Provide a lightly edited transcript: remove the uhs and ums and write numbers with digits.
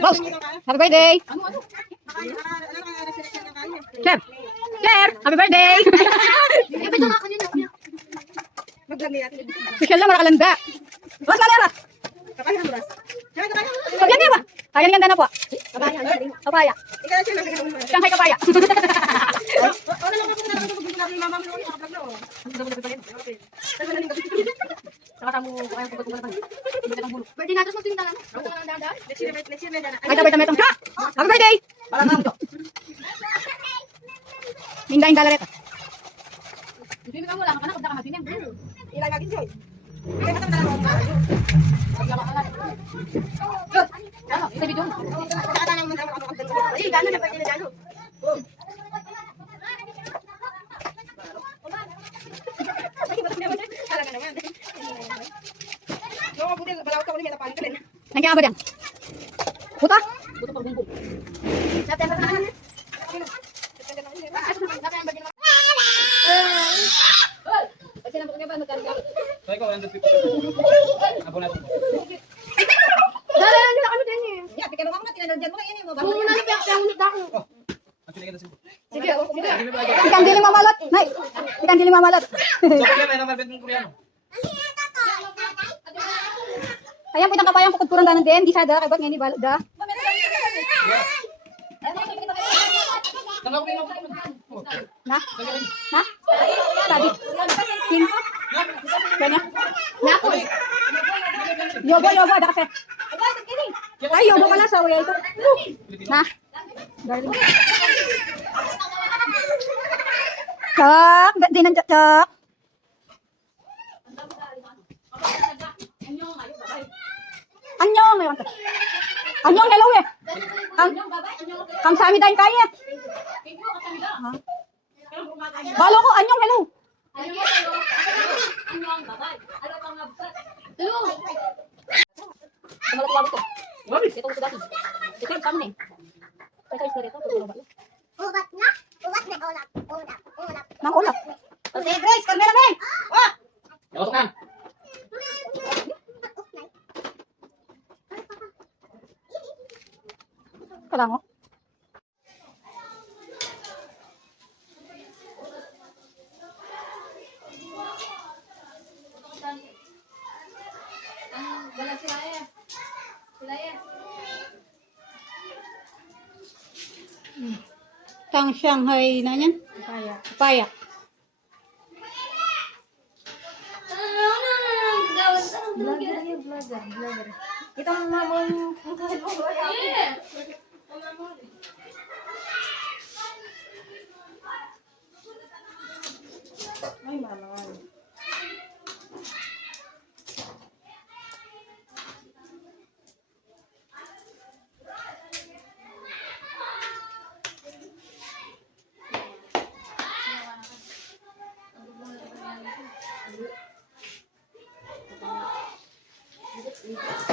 Boss, happy birthday! Chef! Chef! Happy birthday! Social na, marakalanda. Boss, lalera! Pagyan niya ba? Ayan ganda na po. Kapaya. Siyang kay kapaya. Happy birthday! Mindahin galareta. Nandiyan ba dyan? Buta? Ikan giling mamalot. Nay, ikan giling mamalot. Ayan po itang kapayang pukod-kurang danan din. Di sada, kabat ngayon ibalot da. Na? Na? Tadi? King? Ganyan? Napo? Yobo, ada kasi. Ay, yobo pala sa uya ito. Na? Darling. Cak, di nan cak. Anyong, ngayon ka. Anyong, hello eh. Kang sami dahil kaya. Balo ko, anyong, hello. Anyong, babay. Ano pang nabbat? Hello. Kumalat-labot ko. Ito ko dati. Ito yung kami. Kaya sa rito, ubat na? Ubat na ulap. Ulap. Nang ulap. Okay, Grace, cameraman. Oh! Yautok na. Kailangan mo? Wala sila eh. Tang Shanghai na yan? Papaya. Vlogger. Kita mo mamong ay mahal. Thank you.